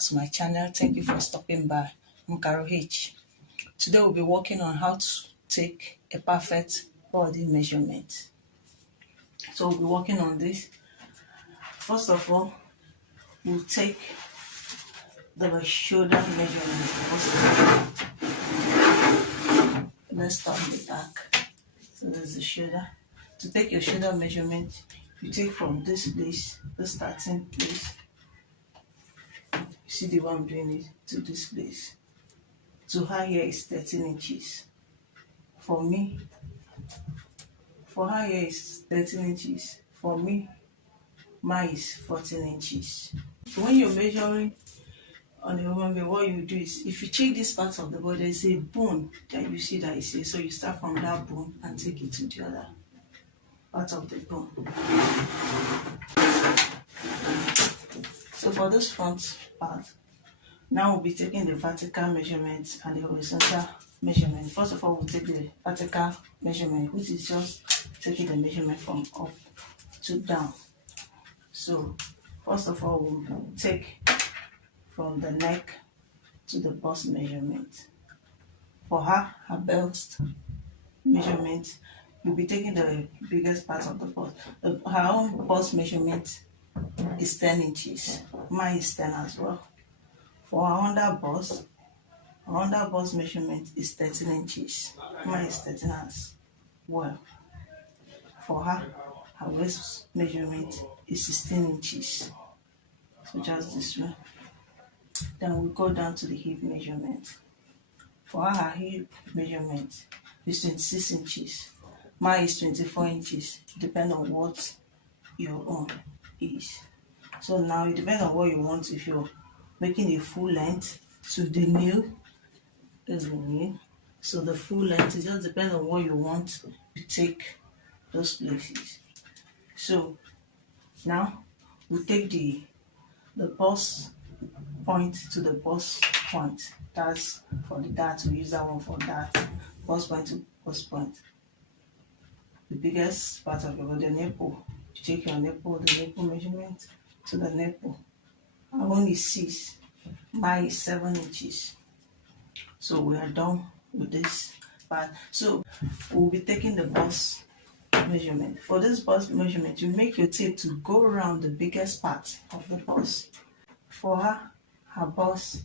back to my channel. Thank you for stopping by. I'm Caro-H. Today we'll be working on how to take a perfect body measurement. So we'll be working on this. First of all, we'll take the shoulder measurement. Let's start the back. So there's the shoulder. To take your shoulder measurement, you take from this place, the starting place. You see the one I'm doing it to this place. To her here is 13 inches. For me, for her here is 13 inches. For me, mine is 14 inches. So when you're measuring on a woman body, what you do is, if you check this part of the body, there's a bone that you see that is here. So you start from that bone and take it to the other part of the bone. So for this front part, now we'll be taking the vertical measurement and the horizontal measurement. First of all, we'll take the vertical measurement, which is just taking the measurement from up to down. So first of all, we'll take from the neck to the bust measurement. For her bust measurement, you'll be taking the biggest part of the bust. Her own bust measurement is 10 inches. Mine is 10 as well. For her under bust measurement is 13 inches. Mine is 13 as well. For her waist measurement is 16 inches. So just this way. Then we go down to the hip measurement. For her hip measurement is 26 inches. Mine is 24 inches, depending on what your own is. So now it depends on what you want. If you're making a full length to the nail, there's the nail. So the full length, it just depends on what you want to take those places. So now we take the bust point to the bust point. That's for the dart. We use that one for dart. Bust point to bust point. The biggest part of your body, the nipple. You take your nipple, the nipple measurement to the nipple. I only 6. Mine is 7 inches. So we are done with this part. So we'll be taking the bust measurement. For this bust measurement, you make your tape to go around the biggest part of the bust. For her bust,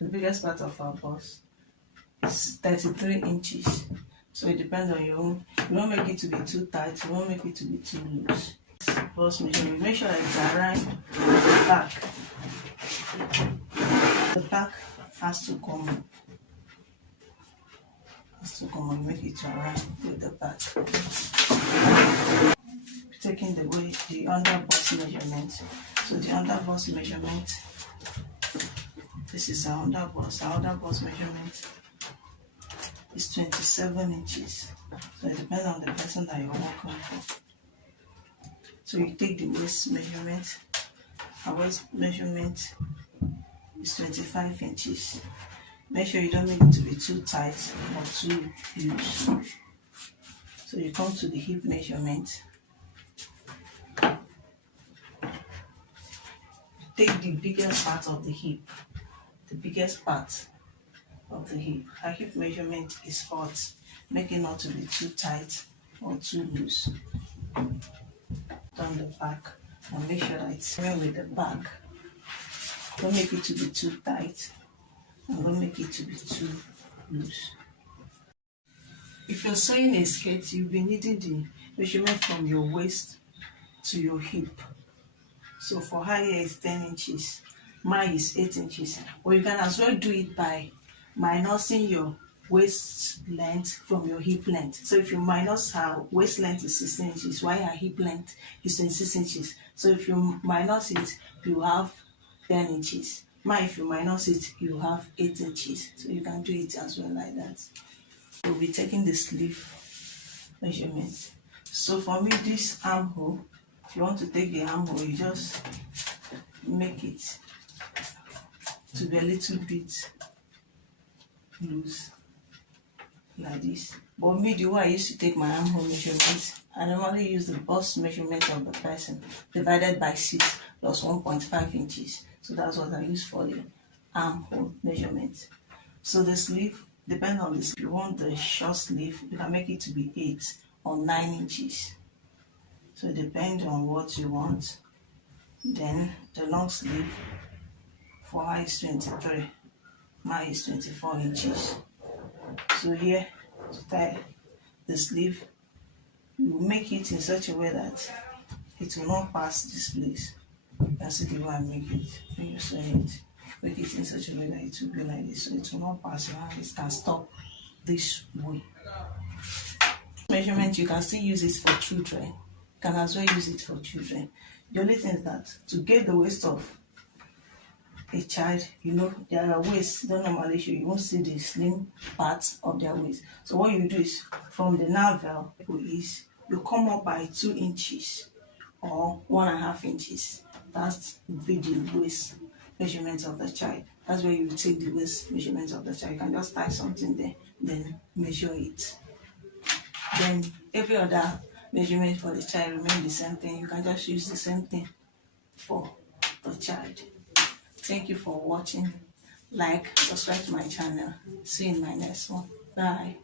the biggest part of her bust is 33 inches. So it depends on your own. You won't make it to be too tight, you won't make it to be too loose. Bust measurement, make sure that it's around the back. The back has to come on, make it around with the back. Taking the under bust measurement. So the under bust measurement, this is our under bust. Our under bust measurement is 27 inches. So it depends on the person that you're working for. So you take the waist measurement. Our waist measurement is 25 inches. Make sure you don't make it to be too tight or too loose. So you come to the hip measurement. Take the biggest part of the hip. The biggest part of the hip. Her hip measurement is 40. Make it not to be too tight or too loose. Down the back and make sure that it's even with the back. Don't make it to be too tight and don't make it to be too loose. If you're sewing a skirt, you'll be needing the measurement from your waist to your hip. So for her here is 10 inches. Mine is 8 inches. Or you can as well do it by minusing your waist length from your hip length. So if you minus her waist length is 16 inches, while her hip length is 26 inches. So if you minus it, you have 10 inches. Mine, if you minus it, you have 8 inches. So you can do it as well like that. We'll be taking the sleeve measurement. So for me, this armhole, if you want to take the armhole, you just make it to be a little bit loose like this. But me, the way I used to take my armhole measurement, I normally use the bust measurement of the person divided by 6 plus 1.5 inches. So that's what I use for the armhole measurement. So the sleeve, depending on this, if you want the short sleeve, you can make it to be 8 or 9 inches. So it depends on what you want. Then the long sleeve for mine is 23, mine is 24 inches. So here, to tie the sleeve, you make it in such a way that it will not pass this place. That's the way I make it. When you sew it, make it in such a way that it will be like this, so it will not pass around. It can stop this way. Measurement, you can still use it for children. You can as well use it for children. The only thing is that to get the waist of a child, you know, their waist don't normally show. You won't see the slim parts of their waist. So what you do is, from the navel is you come up by 2 inches or 1.5 inches. That's be the waist measurement of the child. That's where you take the waist measurement of the child. You can just tie something there, then measure it. Then every other measurement for the child remain the same thing. You can just use the same thing for the child. Thank you for watching. Like, subscribe to my channel. See you in my next one. Bye.